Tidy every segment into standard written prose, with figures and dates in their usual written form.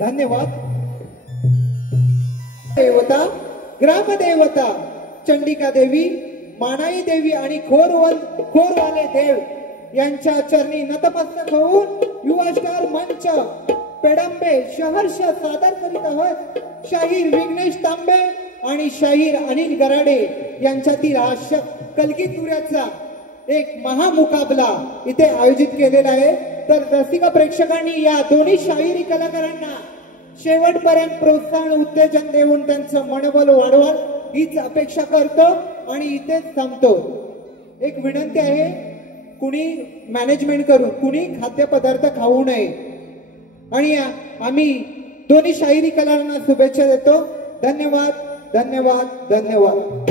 धन्यवाद। देवता ग्रामदेवता चंडिका देवी, मानाई देवी आणि खोरवाले देव यांच्या चरणी नतमस्तक होऊन युवा स्टार मंच पेडंबे शहर्ष सादर करीत आहोत शाहीर विघ्नेश तांबे आणि शाहीर अनिल गराडे यांच्यातील हा कलगी तुऱ्याचा एक महामुकाबला इथे आयोजित केलेला आहे। तर रसिक प्रेक्षकांनी या दोन्ही शाहिरी कलाकारांना शेवटपर्यंत प्रोत्साहन उत्तेजन देऊन त्यांचं मनोबल वाढवाल हीच अपेक्षा करतो आणि इथेच थांबतो। एक विनंती आहे, कुणी मॅनेजमेंट करून कुणी खाद्यपदार्थ खाऊ नये आणि आम्ही दोन्ही शाहिरी कलाकारांना शुभेच्छा देतो। धन्यवाद धन्यवाद धन्यवाद।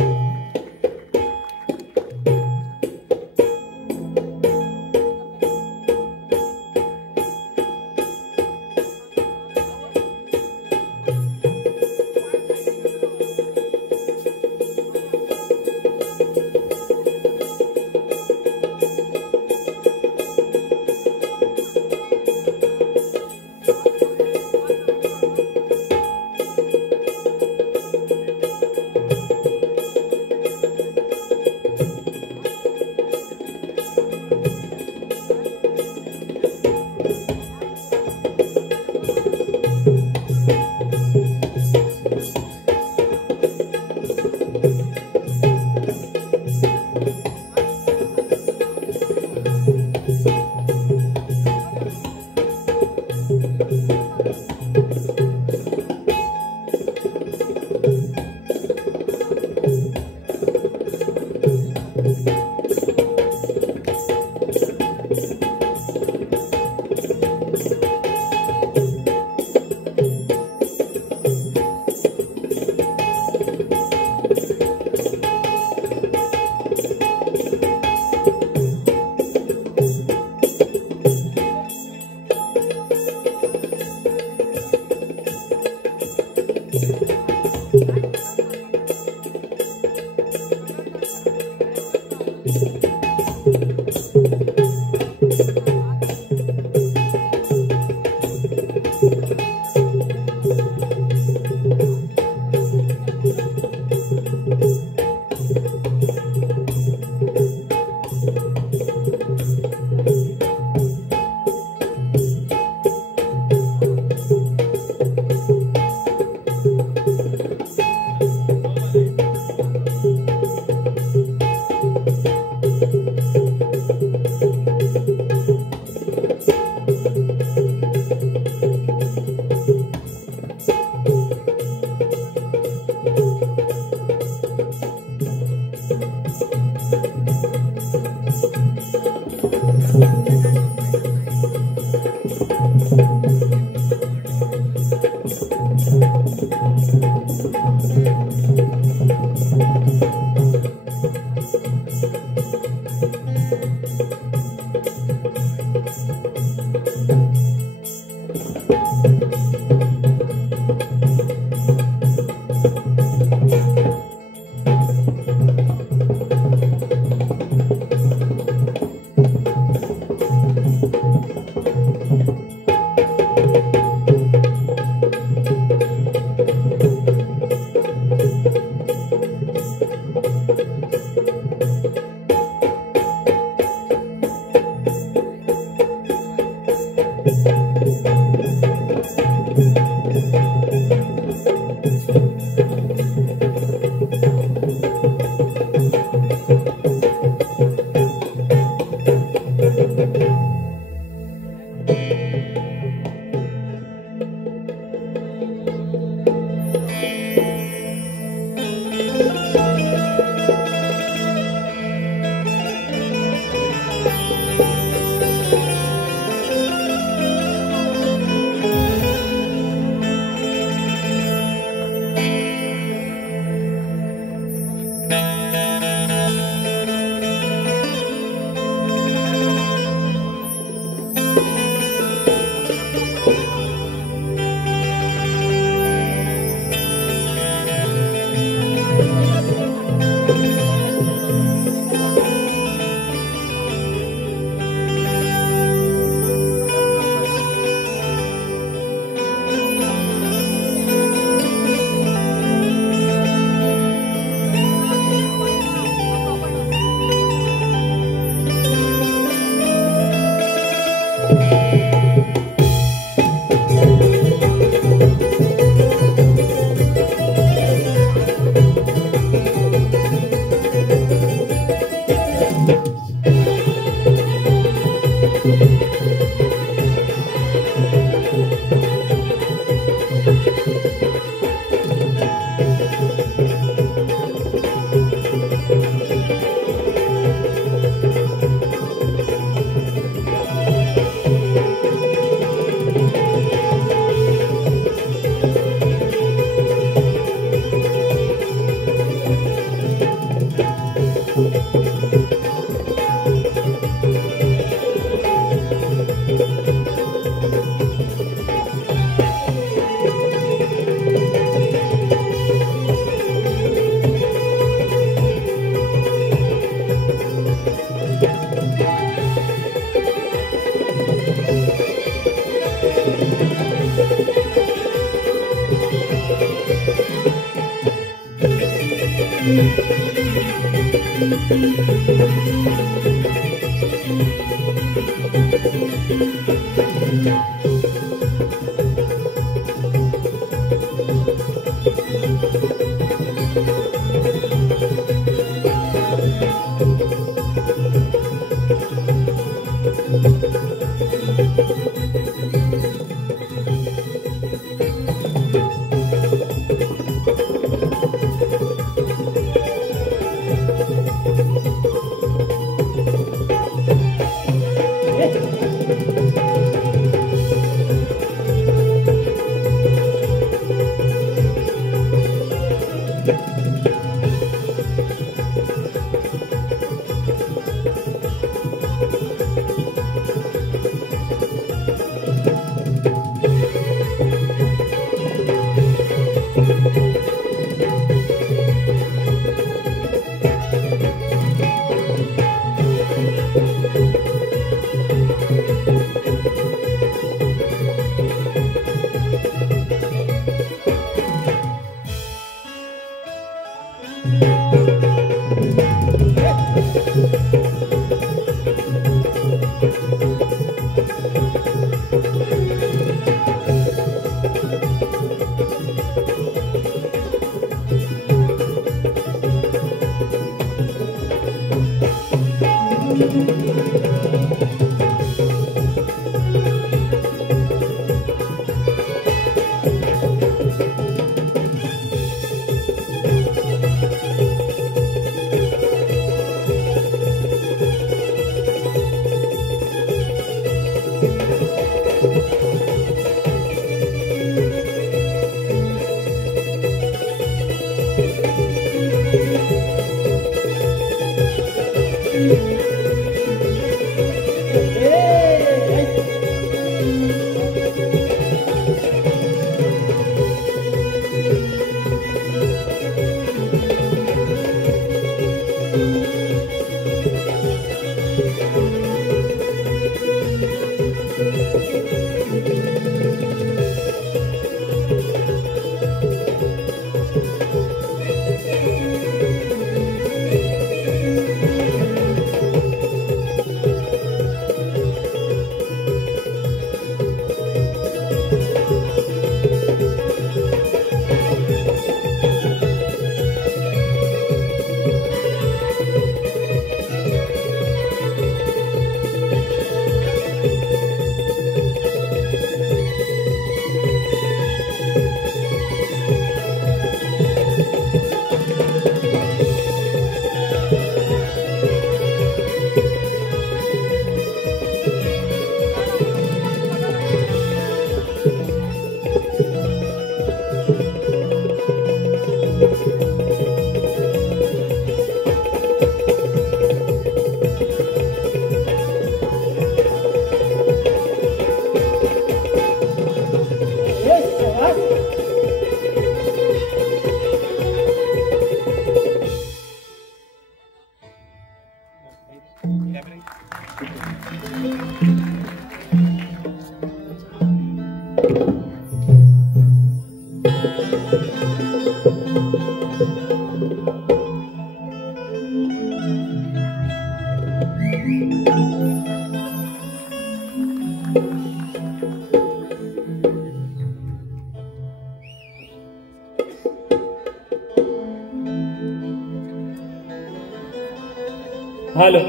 Hello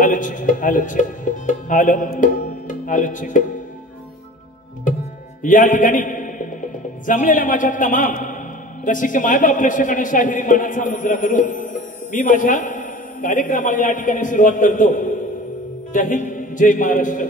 hello hello hello hello या ठिकाणी जमलेल्या माझ्या तमाम रसिक मायबाप प्रेक्षकांनी शाहिरी मानाचा मुजरा करून मी माझ्या कार्यक्रमाला या ठिकाणी सुरुवात करतो. जय हिंद, जय महाराष्ट्र.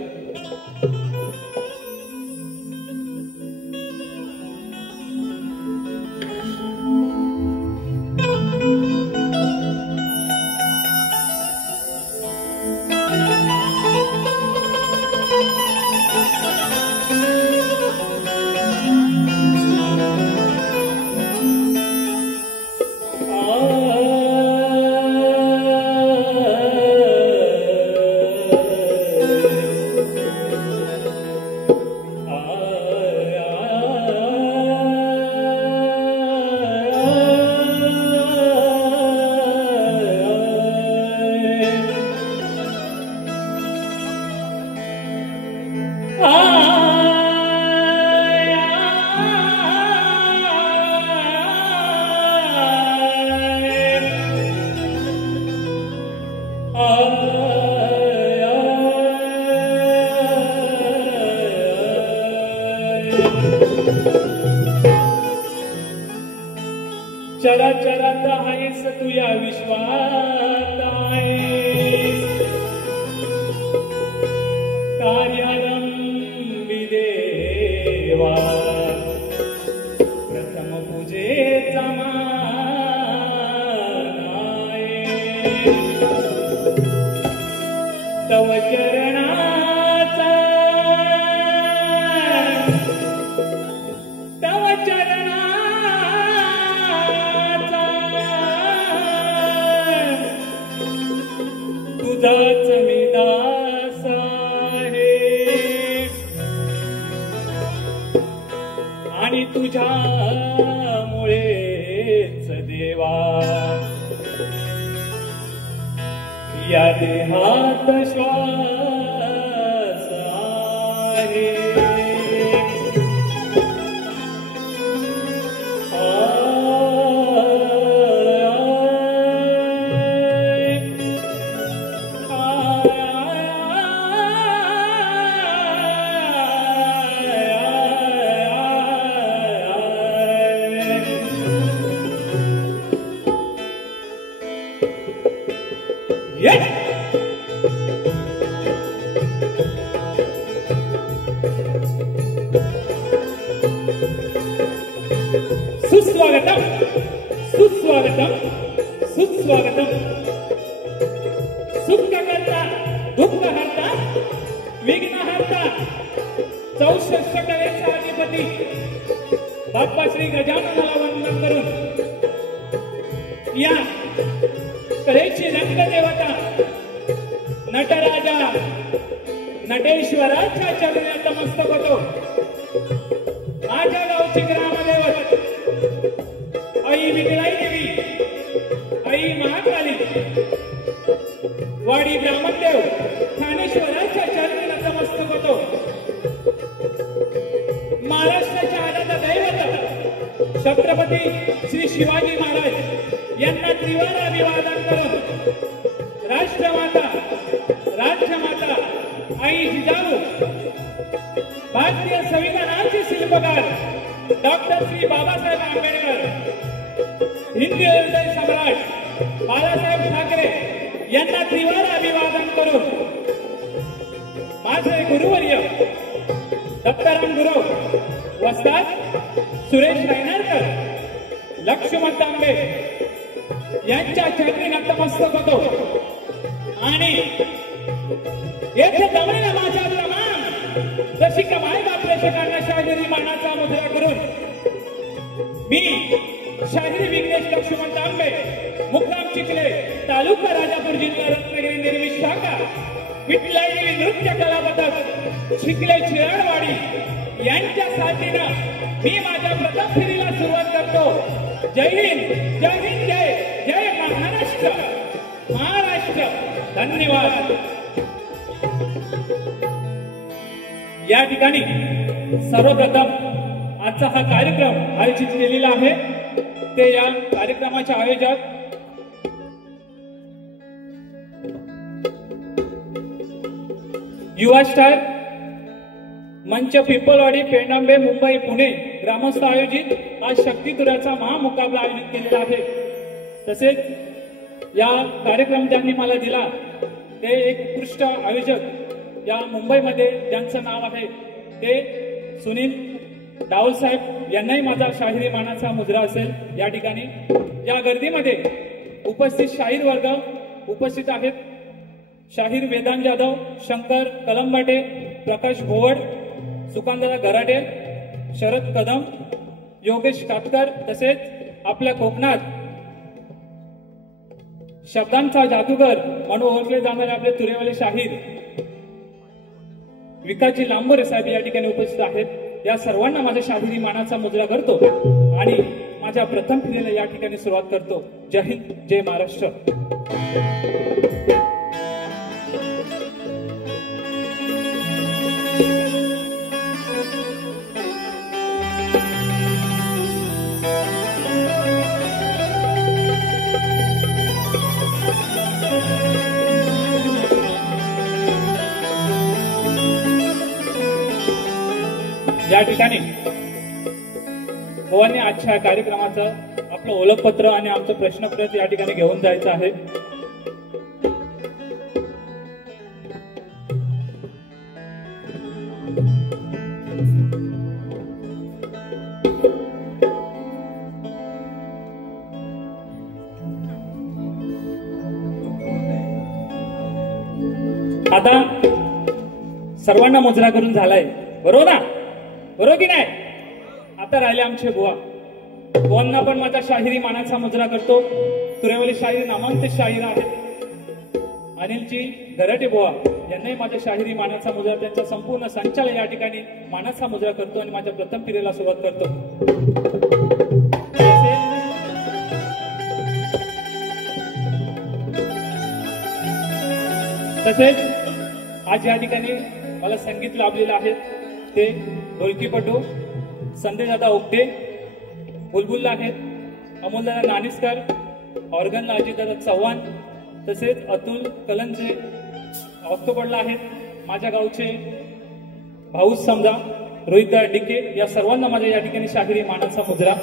चराचरात आहेस तू या विश्वात आहेस कार्यारंभी देवा प्रथम पूजेचा मान आहे तव चरणाचा तुझाच मी दास आहे आणि तुझ्यामुळेच देवा या देहात श्वास आहे सुस्वागतम सुस्वागतम सुस्वागतम सुख करता दुःख हरता विघ्न हरता 64 कलेचा अधिपती बाप्पा श्री गजाननाला वंदन करून या कलेची रंगदेवता नटराजा नटेश्वराच्या चरणी नतमस्तक होतो. माझ्या गावची ग्रामदेवत आई विठलाई देवी आई महाकाली वाडी ब्राह्मणदेव ठाणेश्वराच्या चरणी नतमस्तक होतो. महाराष्ट्राच्या आराध्य दैवत छत्रपती श्री शिवाजी महाराज यांना त्रिवार अभिवादन करून राष्ट्रमाता राज्यमाता आई जिजाऊ भारतीय संविधानाचे शिल्पकार डॉक्टर श्री बाबासाहेब आंबेडकर हिंदी हृदय सम्राट बाळासाहेब ठाकरे यांना त्रिवार अभिवादन करून माझे गुरुवर्य दत्ताराम गुरु वस्ताद सुरेश रायनारकर लक्ष्मण तांबे यांच्या चरणी नतमस्तक होतो आणि येथे जमलेल्या माझ्या तमाम रसिक मायबाप प्रेक्षकांना शाहिरी मानाचा मुजरा करून मी शाहिरी विघ्नेश लक्ष्मण तांबे मुक्काम चिखले तालुका राजापूर जिल्हा रत्नागिरी निर्मित शाखा विठलाई नृत्य कला पथक चिखले चिराडवाडी यांच्या साथीनं मी माझ्या प्रथम फेरीला सुरुवात करतो. जय हिंद जय हिंद जय जय महाराष्ट्र महाराष्ट्र. धन्यवाद. या ठिकाणी सर्वप्रथम आजचा हा कार्यक्रम आयोजित केलेला आहे ते या कार्यक्रमाचे आयोजक युवा स्टार मंच पिंपलवाडी पेंडांबे मुंबई पुणे ग्रामस्थ आयोजित आज शक्तितुऱ्याचा महामुकाबला आयोजित केलेला आहे. तसेच या कार्यक्रम ज्यांनी मला दिला ते एक उत्कृष्ट आयोजक या मुंबईमध्ये ज्यांचं नाव आहे ते सुनील डावल साहेब यांनाही माझा शाहिरी मानाचा मुजरा असेल. या ठिकाणी या गर्दीमध्ये उपस्थित शाहीर वर्ग उपस्थित आहेत. शाहीर वेदांत जाधव, शंकर कलंबाटे, प्रकाश भोवड, सुकांतदा घराटे, शरद कदम, योगेश कातकर तसेच आपल्या कोकणात शब्दांचा जादूगर म्हणून ओळखले जाणारे आपले तुरेवाले शाहीर विकासजी लांबोरे साहेब या ठिकाणी उपस्थित आहेत. या सर्वांना माझ्या शाहिरी मानाचा मुजरा करतो आणि माझ्या प्रथम फेरीला या ठिकाणी सुरुवात करतो. जय हिंद जय महाराष्ट्र. या ठिकाणी भवानी आजच्या कार्यक्रमाचं आपलं ओळखपत्र आणि आमचं प्रश्नपत्र या ठिकाणी घेऊन जायचं आहे. आता सर्वांना मुजरा करून झालाय, बरोबर ना? बरोबर की नाही? आता राहिले आमचे बुवा. बुवांना पण माझा शाहिरी मानाचा मुजरा करतो. तुरेवली शाहिरी नामांकित शाहीर आहेत अनिलजी गराटे बुवा, यांनाही माझ्या शाहिरी मानाचा मुजरा, त्यांचा संपूर्ण संचालक या ठिकाणी मानाचा मुजरा करतो आणि माझ्या प्रथम पिरेला सुरुवात करतो. तसेच आज या ठिकाणी मला संगीत लाभलेलं आहे ते ढोलकीपटू संदेशदादा ओगटे, बुलबुलला आहेत अमोलदादा नानिस्कर, ऑर्गनला अजितदादा चव्हाण, तसेच अतुल कलंजे ऑक्टोबरला आहेत माझ्या गावचे भाऊस समजा रोहितदादा डिके. या सर्वांना माझ्या या ठिकाणी शाहिरी मानाचा मुजरा.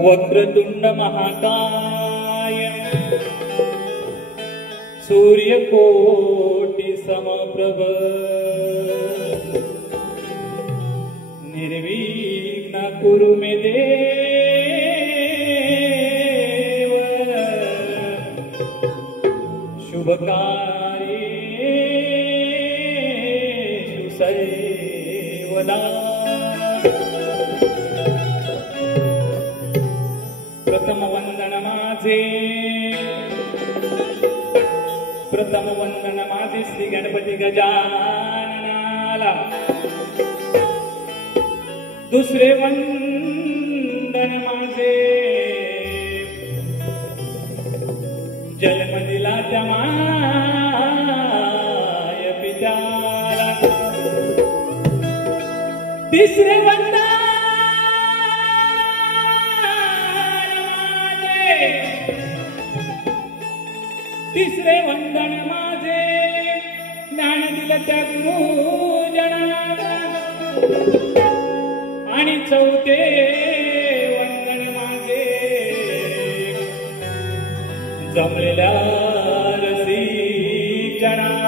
वक्रतुंड महाकाय सूर्यकोटि समप्रभ निर्विघ्न कुरु मे देव शुभकार्येषु सर्वदा. प्रथम वंदन माझे श्री गणपती गजाननाला. दुसरे वंदन माझे जन्म दिला त्या माय पित्याला. तिसरे वंदन तिसरे वंदन माझे ज्ञान दिलं त्या गुरुजनाला. आणि चौथे वंदन माझे जमलेल्या रसिकजनाला.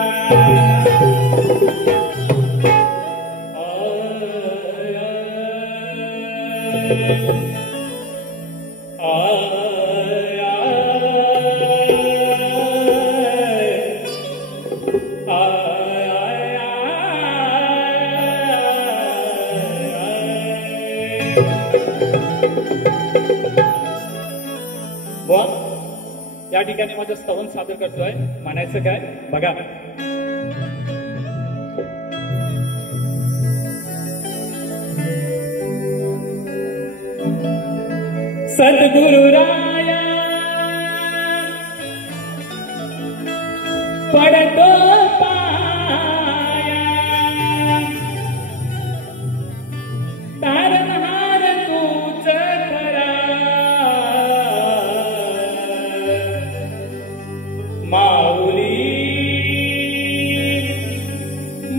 या ठिकाणी माझं स्तवन सादर करतोय. म्हणायचं काय बघा. सद्गुरुराया पडतो पाया, तारणहार तूच खरा, माऊली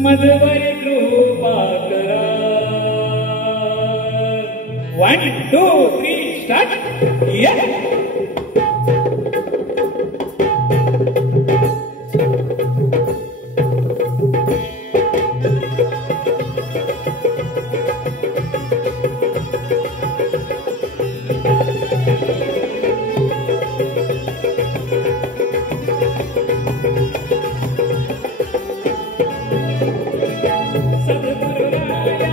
मधवर कृपा करा. 1 2 3 स्टार्ट. सद्गुरुराया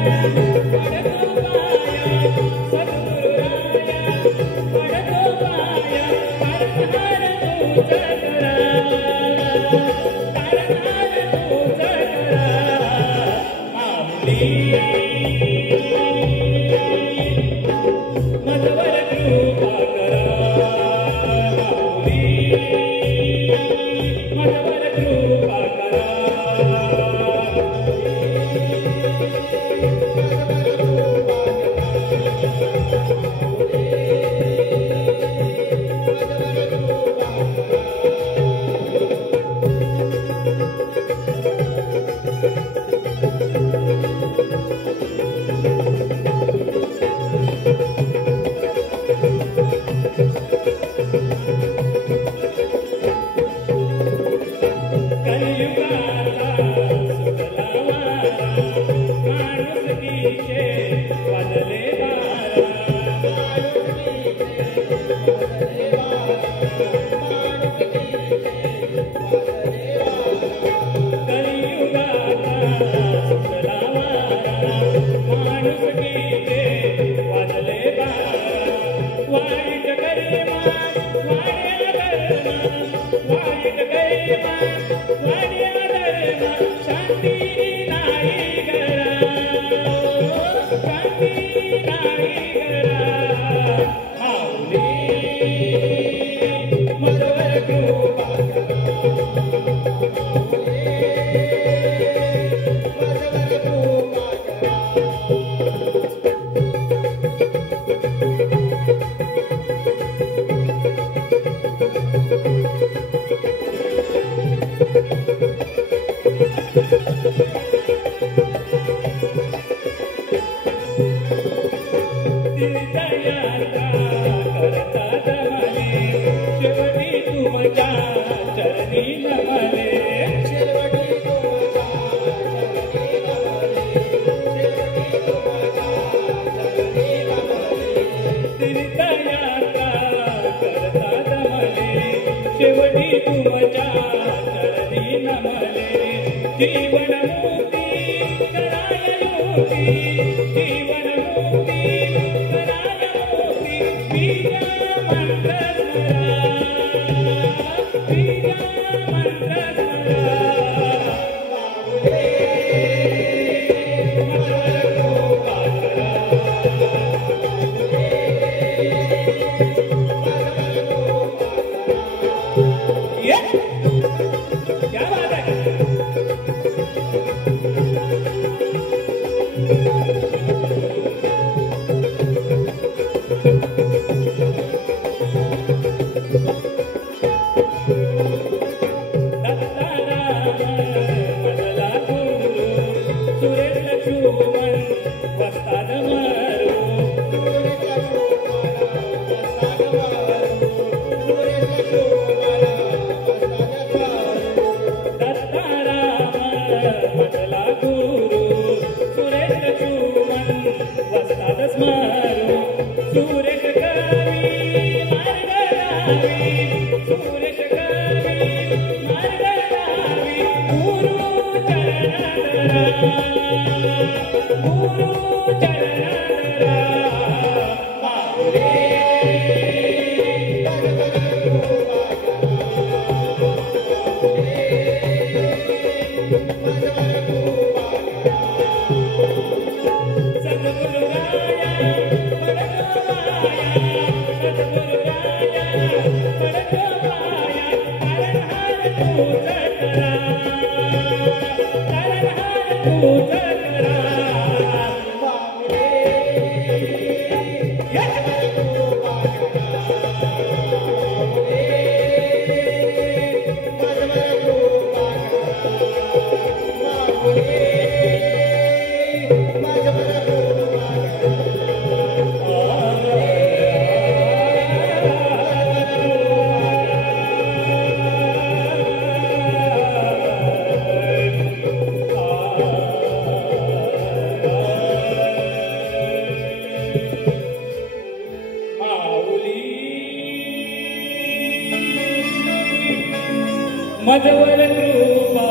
मजवर कृपा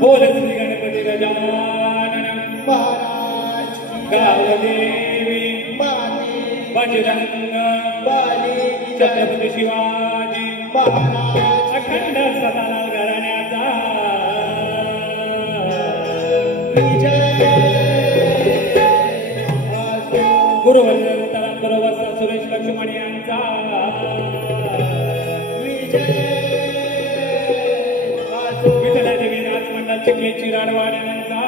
बोल श्री गणपती गजानन महाराज गावदेवी बाली बजरंग बाली छत्रपती शिवाजी महाराज अखंड सदालाल घराण्याचा विजय गुरुवर्ग बरोबर सुरेश लक्ष्मण यांचा विठ्ठलादेवी नाच मंडळ चिखली चिराडवाड यांचा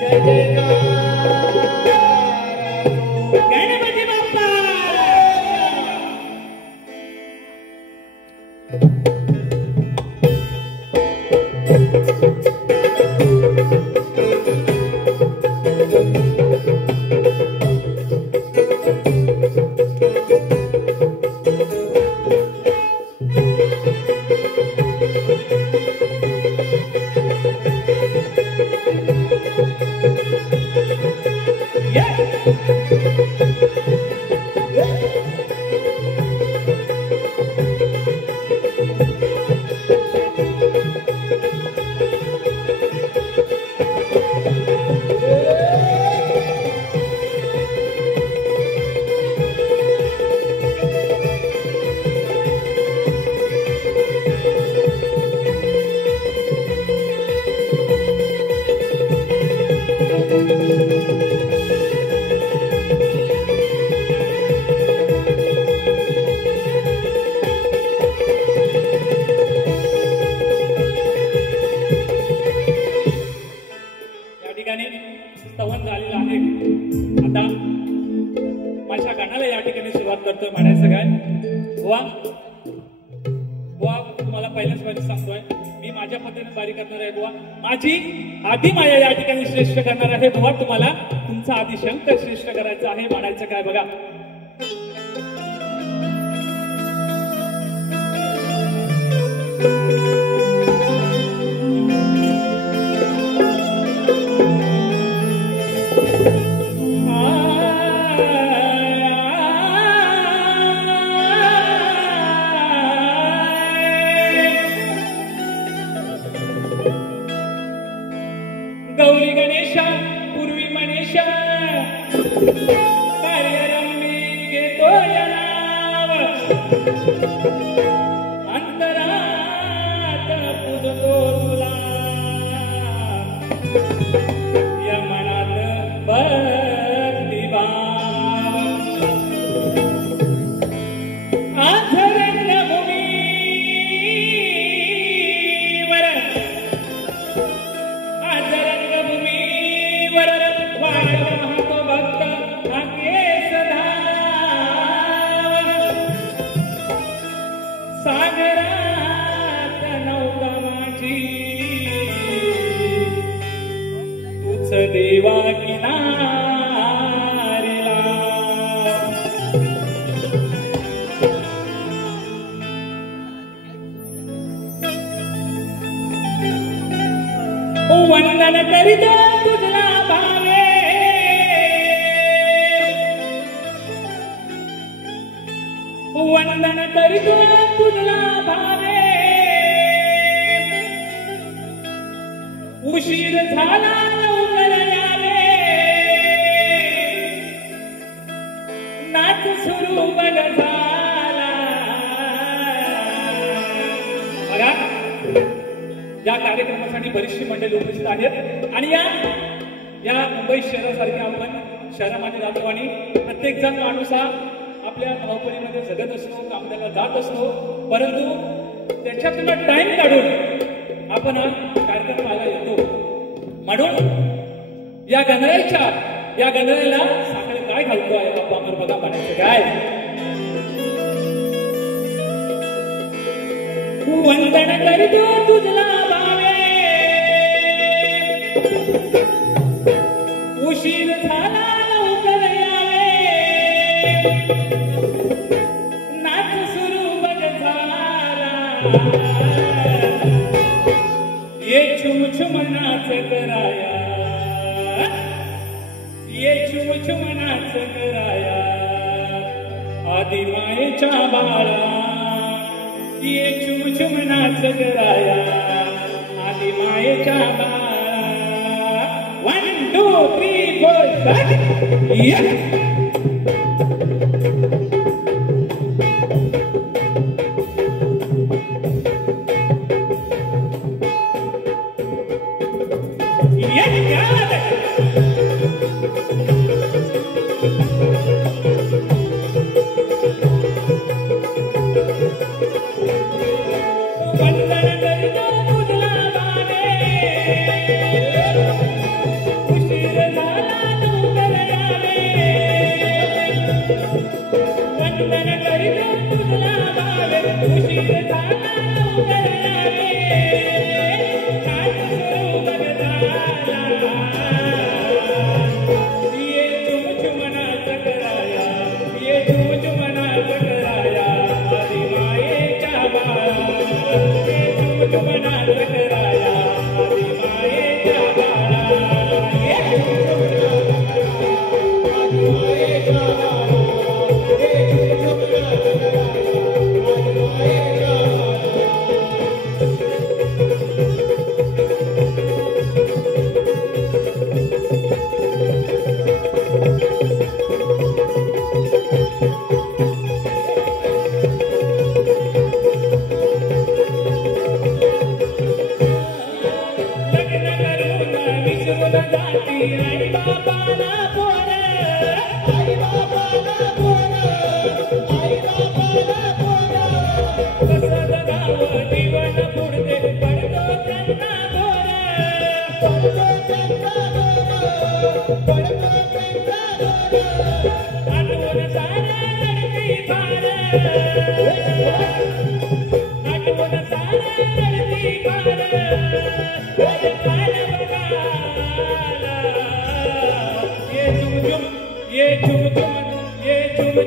जय जयकार गणपती बाप्पा करतोय म्हणायचं काय बुवा बुवा तुम्हाला पहिल्याच सांगतोय मी माझ्या पद्धतीने बारी करणार आहे बुवा. माझी आधी माया या ठिकाणी श्रेष्ठ करणार आहे बुवा. तुम्हाला तुमचा आधी शंकर श्रेष्ठ करायचा आहे म्हणायचं काय बघा. गौरी गणेशा पूर्वी मनीषा कार्यरंभी घेतो नाव अंतरात पूजतो तुला या मनात भक्तिभाव देवा किनारीला वंदन करीत तुझला भावे वंदन करीत तुझला भावे उशीर झाला सुरू बघ झाला बघा. या कार्यक्रमासाठी बरीचशी मंडळी उपस्थित आहेत आणि या मुंबई शहरासारख्या आपण शहरामध्ये जातो आणि प्रत्येक जण माणूस हा आपल्या धावपळीमध्ये जगत असतो, कामधंद्याला जात असतो, परंतु त्याच्यातून टाइम काढून आपण हा कार्यक्रम पाहायला येतो. म्हणून या गणरायाला साखर काय घालतोय बाबांवर बघा म्हणायचं काय. वंदन करीतो तुझला भावे उशीर झाला लवकर यावे नाच सुरू बघ झाला ये छुम छुम नाच कराया ये छुम छुम नाच कराया आदि मायेच्या बाळा ये छुम छुम नाच कराया आदि मायेच्या बाळा. 1 2 3 4 5 yes.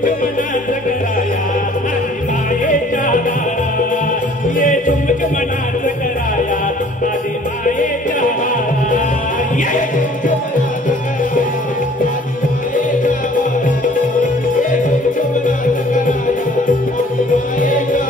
झुमझुमनाच कराया आधी मायेच्या दारा ये झुमझुमनाच कराया आधी मायेच्या दारा ये झुमझुमनाच कराया आधी मायेच्या दारा ये झुमझुमनाच कराया आधी मायेच्या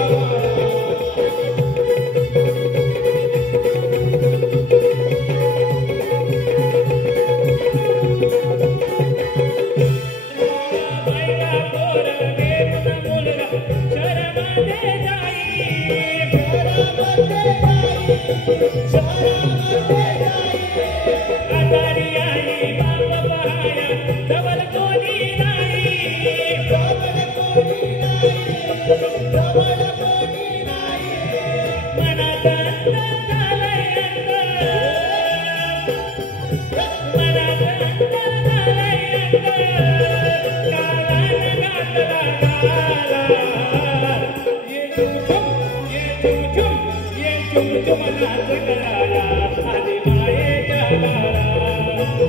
झुमझुमनाच कराया आधी मायेच्या दारा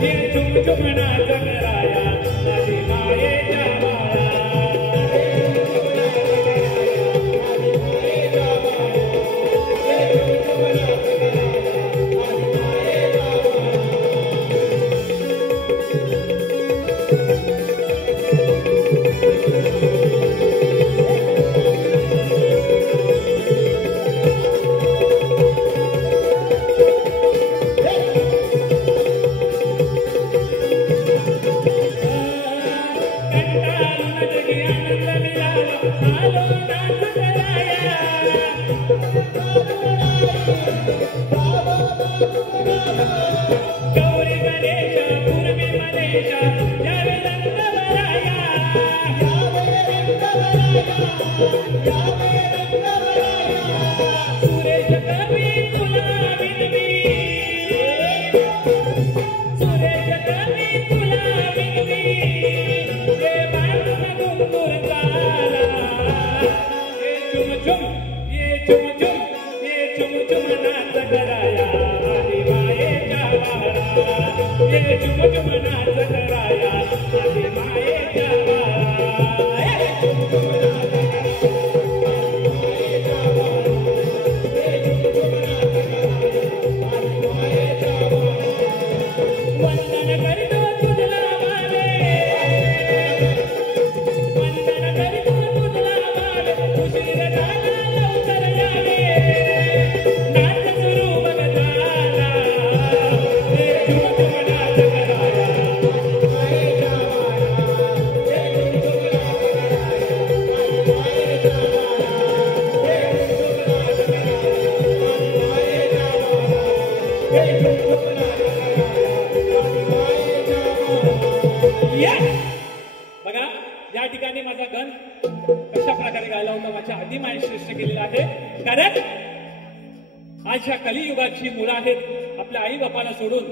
ये झुमझुमनाच कराया आधी मायेच्या दारा गौरी गणेश पूर्वी मनेश यावे रंग भराया सुरेश कवी तुला विनवी सुरेश कवी तुला विनवी हे बाळून गुंगूर झाला ये झुमझुम ये झुमझुम ये झुमझुमनाच कराया आधी मायेच्या दारा ये झुमझुमनाच कराया आधी मायेच्या दारा ये झुमझुमनाच वंदन करीतो तुझला वाले वंदन करीतो तुझला वाले उशीर झाला लवकर यावे नाच सुरू बघ झाला ये झुमझुमनाच कराया मायेच्या वारा ये झुमझुमनाच कराया मायेच्या वारा ये झुमझुमनाच कराया मायेच्या वारा ये झुमझुमनाच बघा या ठिकाणी माझा गण कशा प्रकारे गायला होता माझ्या आधी माय श्रेष्ठ केलेला आहे कारण आज ह्या कलियुगाची मुलं आहेत आपल्या आई बापाला सोडून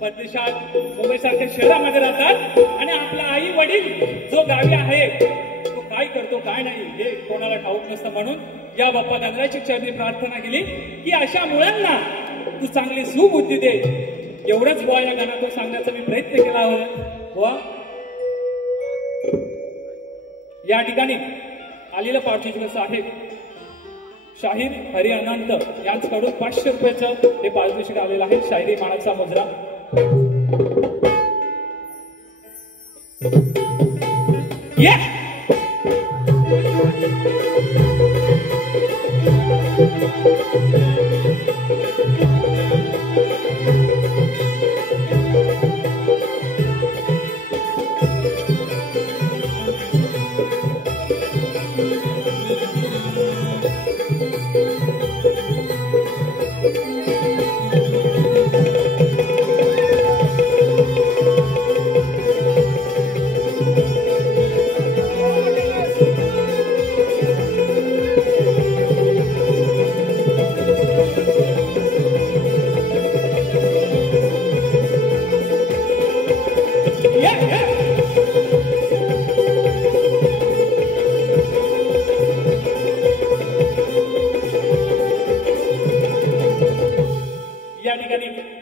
परदेशात मुंबईसारख्या शहरामध्ये राहतात आणि आपला आई वडील जो गावी आहे तो काय करतो काय नाही हे कोणाला ठाऊक नसतं म्हणून या बाप्पा गणरायाची चरणी प्रार्थना केली की अशा मुलांना तू चांगली सुबुद्धी दे एवढंच बुवा या गाण्यातून सांगण्याचा मी प्रयत्न केला बुवा या ठिकाणी आलेलं पारितोषिक आहे शाहीर हरी अनंत यांच्याकडून 500 रुपयाचं हे पारितोषिक आलेलं आहे शाहिरी मानाचा मुजरा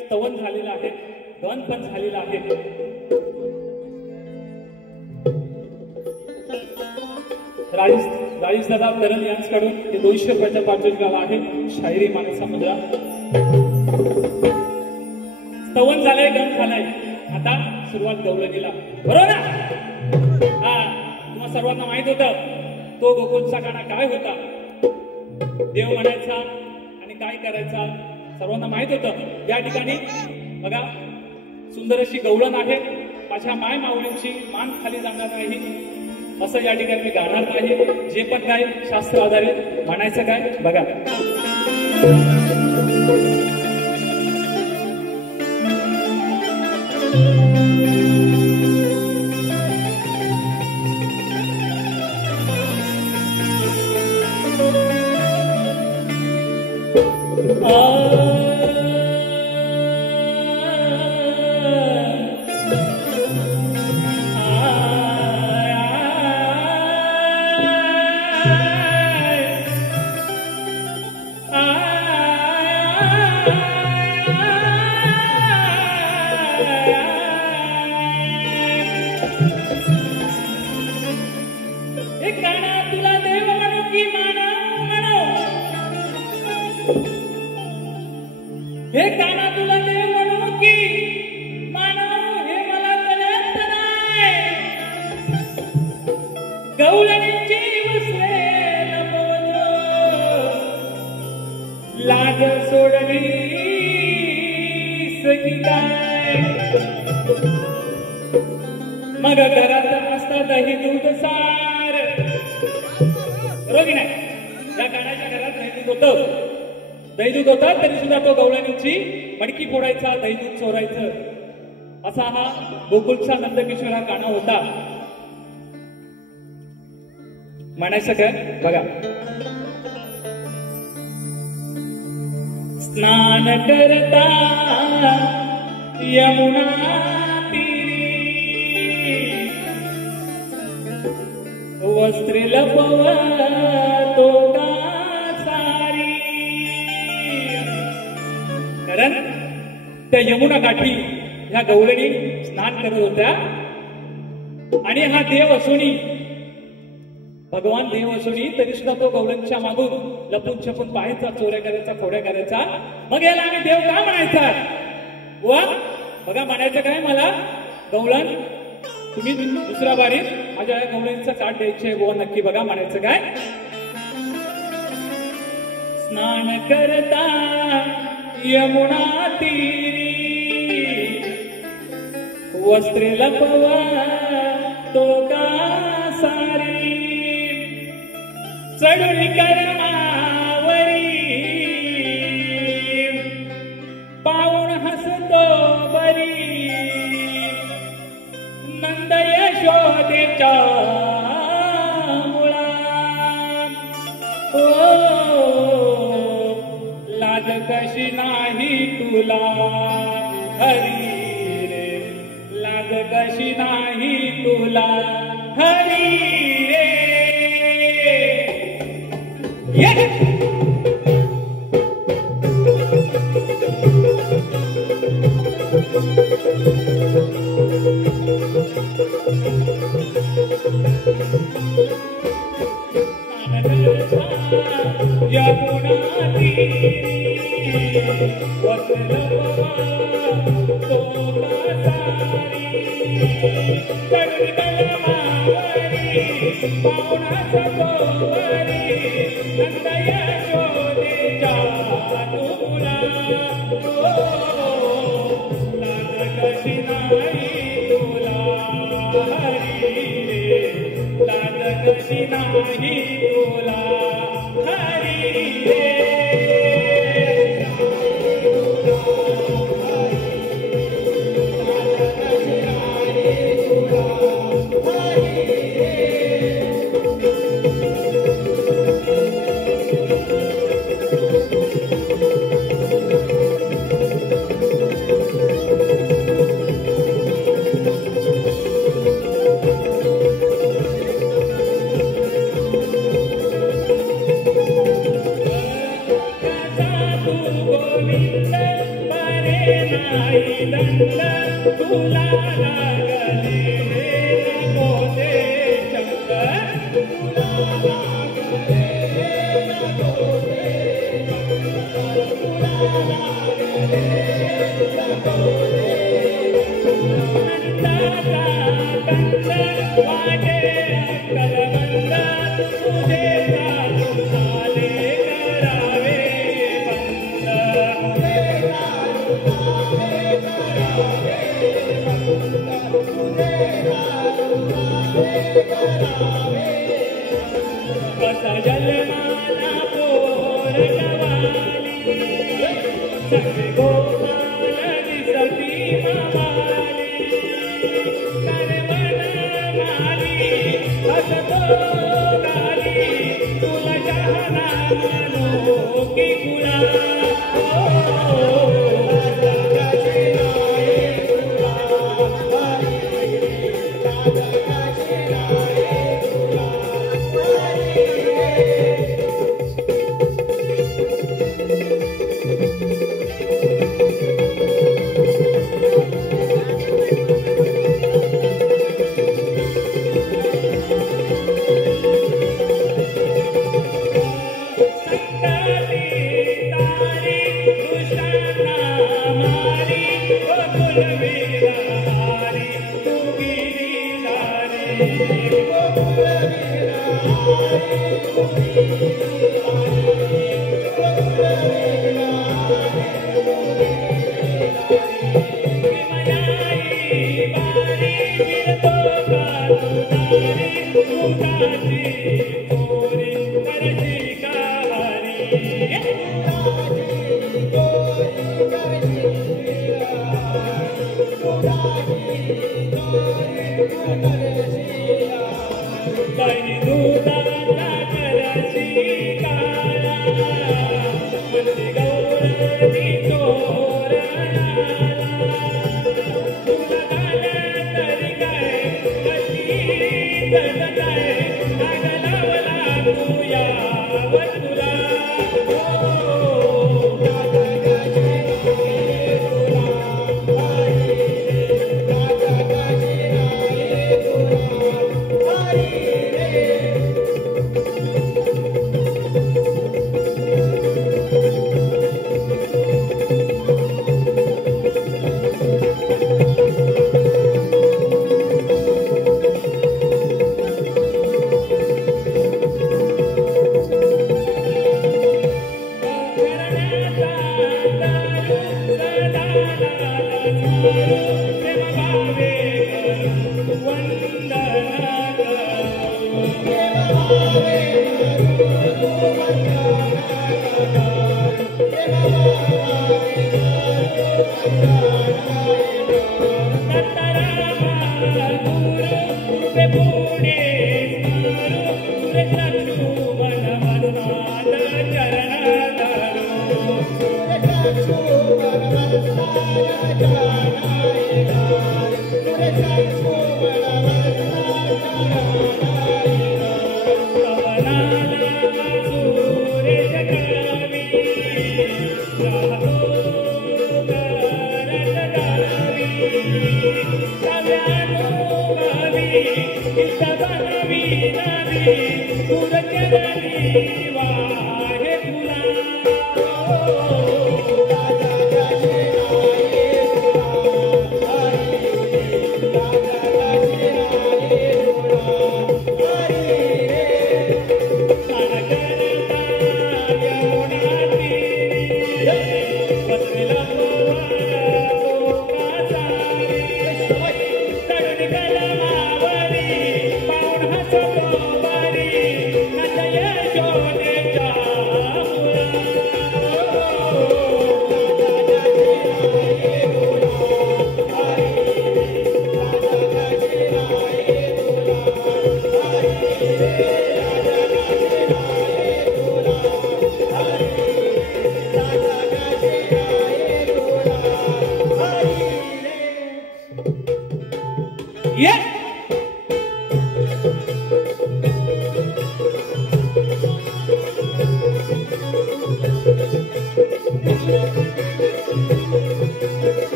स्तवन झालेलं आहे गण पण झालेला आहे दादा तरल यांच्याकडून ते 200 रुपयाच्या पारितोषिकाला आहे शाहिरी मानाचा मुद्रा. स्तवन झालंय, गम झालाय, आता सुरुवात गवळणीला. बरोबर ना? हा, तुम्हाला सर्वांना माहित होतं तो गोकुळचा गाणा काय होता, देव म्हणायचा आणि काय करायचा सर्वांना माहित होतं. या ठिकाणी बघा सुंदर अशी गवळण आहे. माझ्या माय माऊलींची मान खाली जाणार नाही असं या ठिकाणी मी गाणार नाही. जे पण काय शास्त्र आधारित म्हणायचं काय बघा. हे काना तुला देव म्हणू की मानव हे मला कळत नाही. गवळणीची वसलेल बोल लाज सोडली सगी काय. मग घरात असता दही दूध सार. बरोबर नाही? या गाण्याच्या घरात दही दूध होतं. दैदूत होता तरी सुद्धा तो गवळणीची मडकी फोडायचा, दैदूत चोरायचं असा हा गोकुळचा नंदकिशोर हा गाणं होता. म्हणायचं काय बघा. स्नान करता यमुना तीरी वस्त्र लपवतो का सारी. कारण त्या यमुना काठी ह्या गवळणी स्नान करत होत्या आणि हा देव असोनी भगवान देव असोनी तरी सुद्धा तो गवळणीच्या मागून लपून छपून पाहायचा, चोऱ्या करायचा, खोड्या करायचा. मग याला आम्ही देव का म्हणायचा वा बघा. म्हणायचं काय मला गवळण तुम्ही दुसऱ्या बारीत माझ्या या गवळणीचा काठ द्यायचे बुवा नक्की बघा. म्हणायचं काय. स्नान करता यमुना तीरी वस्त्र लपवा तो का सारी. चढून कर्मावरी पाऊण हसतो बरी. नंद यशोदेच्या मुळा ओ लाज कशी नाही तुला हरी रे. लाज कशी नाही तुला हरी रे. यमुना तीरी वस्त्र तो सारी. चढून कर्मावरी पाऊण हसतो बरी. नंद यशोदेच्या मुला लाज कशी नाही तुला हरी रे. लाज कशी नाही तुला हरी रे. तुला लागले नको ते चक्कर. तुला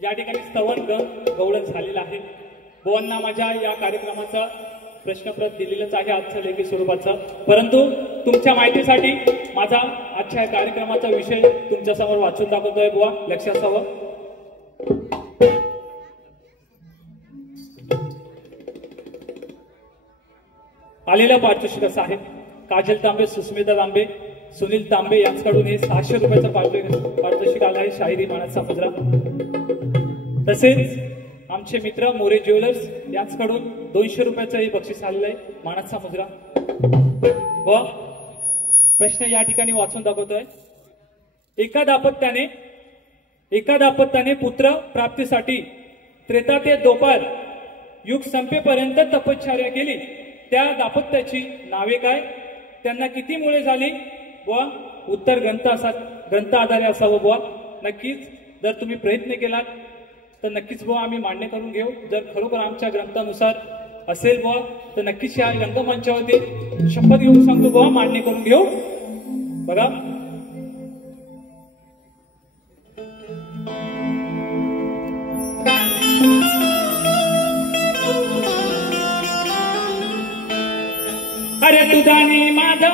या ठिकाणी स्तवन गवळण झालेला आहे. बुवांना माझ्या या कार्यक्रमाचा प्रश्नप्रत दिलेलंच आहे आजचं लेखी स्वरूपाचं. परंतु तुमच्या माहितीसाठी माझा आजच्या या कार्यक्रमाचा विषय तुमच्या समोर वाचून दाखवतोय बुवा, लक्ष असावं. आलेलं पारितोषिक असं आहे. काजल तांबे, सुस्मिता तांबे, सुनील तांबे यांच्याकडून हे 600 रुपयाचं पारितोषिक आलं आहे शाहिरी मानाचा मुजरा. तसेच आमचे मित्र मोरे ज्वेलर्स यांच्याकडून 200 रुपयाचं हे बक्षीस आलेलं आहे मानाचा मुजरा. व प्रश्न या ठिकाणी वाचून दाखवतोय. एका दाम्पत्याने पुत्र प्राप्तीसाठी त्रेता ते द्वापर युग संपेपर्यंत तपश्चर्या केली. त्या दाम्पत्याची नावे काय? त्यांना किती मुले झाली? व उत्तर ग्रंथ आधारे असावं बुवा. नक्कीच जर तुम्ही प्रयत्न केलात तर नक्कीच बुवा आम्ही मान्य करून घेऊ. जर खरोखर आमच्या ग्रंथानुसार असेल बुवा तर नक्कीच या रंगमंचावरती शपथ घेऊन सांगतो बुवा मान्य करून घेऊ. बघा अरे तुझा आणि माझा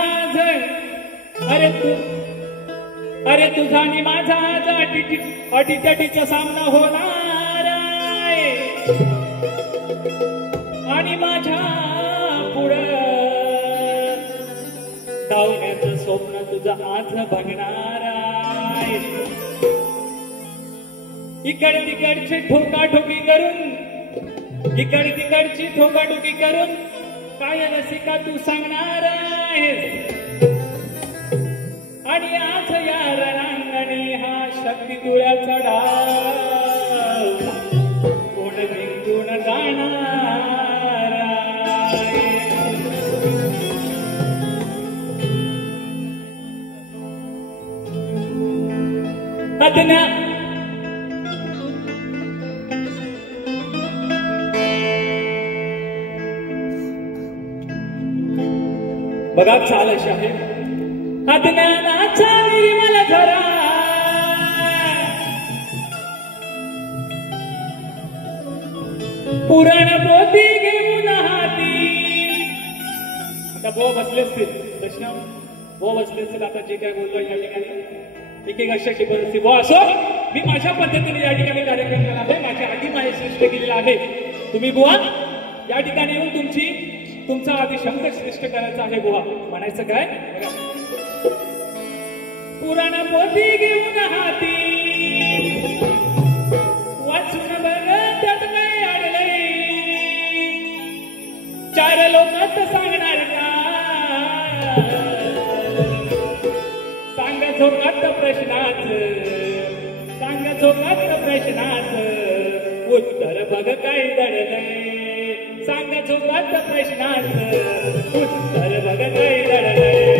अरे तुझा आणि माझा अटीतटीचा सामना होणार आहे. आणि माझ्या पुढं धावण्याचं स्वप्न तुझं आज बघणार आहे. इकड तिकडची ठोकाठोकी करून काय रसिका तू सांगणार आहेस. आणि आज या रणांगणी हा शक्ती तुळ्याचा डाव कोण जिंकून जाणार आहे. अदना बघा चाल अशी आहे. अज्ञानाचा निर्मल धरा पुराण पोथी घेऊन हाती. आता भाऊ बसले असतील प्रश्न भाऊ बसले असतील. आता जे काय बोललो या ठिकाणी एक अशा टिपण भाऊ असो मी माझ्या पद्धतीने या ठिकाणी कार्यक्रम केला आहे. माझ्या आधी माहिती श्रेष्ठ केलेला आहे. तुम्ही बुवा या ठिकाणी येऊन तुमचा आधी शंख श्रेष्ठ करायचा आहे बुवा. म्हणायचं काय? पुराण पोथी घेऊन हाती वाचून बघ त्यात काय अडलंय. चार लोकात सांगणार का? सांग झोकात प्रश्नाच उत्तर बघ काय दडलंय. सांग झोकात प्रश्नाच उत्तर बघ काय दडलंय.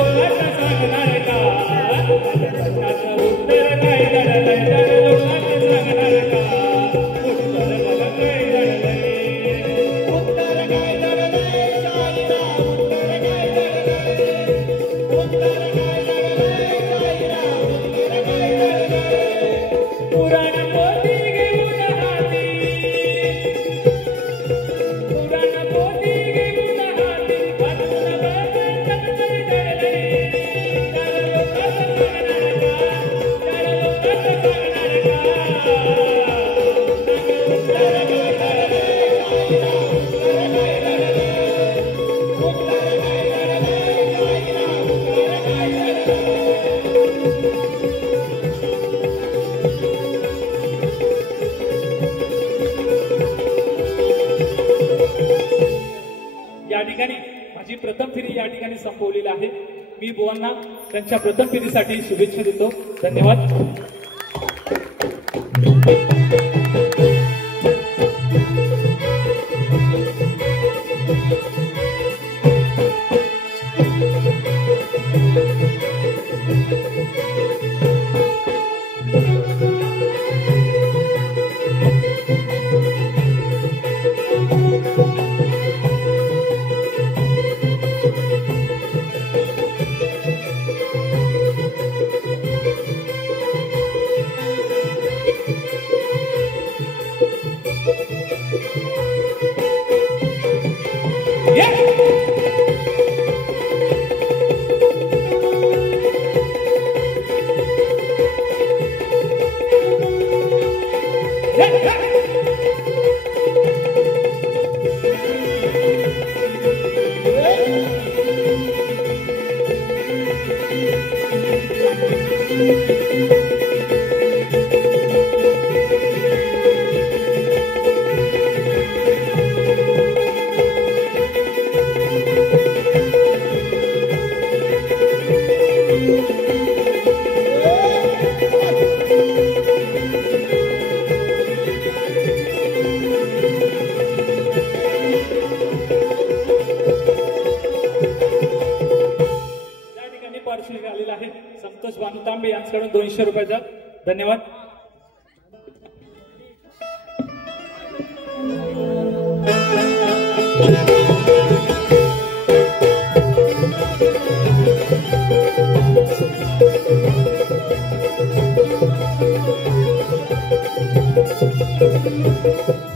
Look मी बुवांना त्यांच्या प्रथम पिढीसाठी शुभेच्छा देतो. धन्यवाद. आलेला आहे संतोष भानू तांबे यांच्याकडून 200 रुपयाचा. धन्यवाद. Thank you.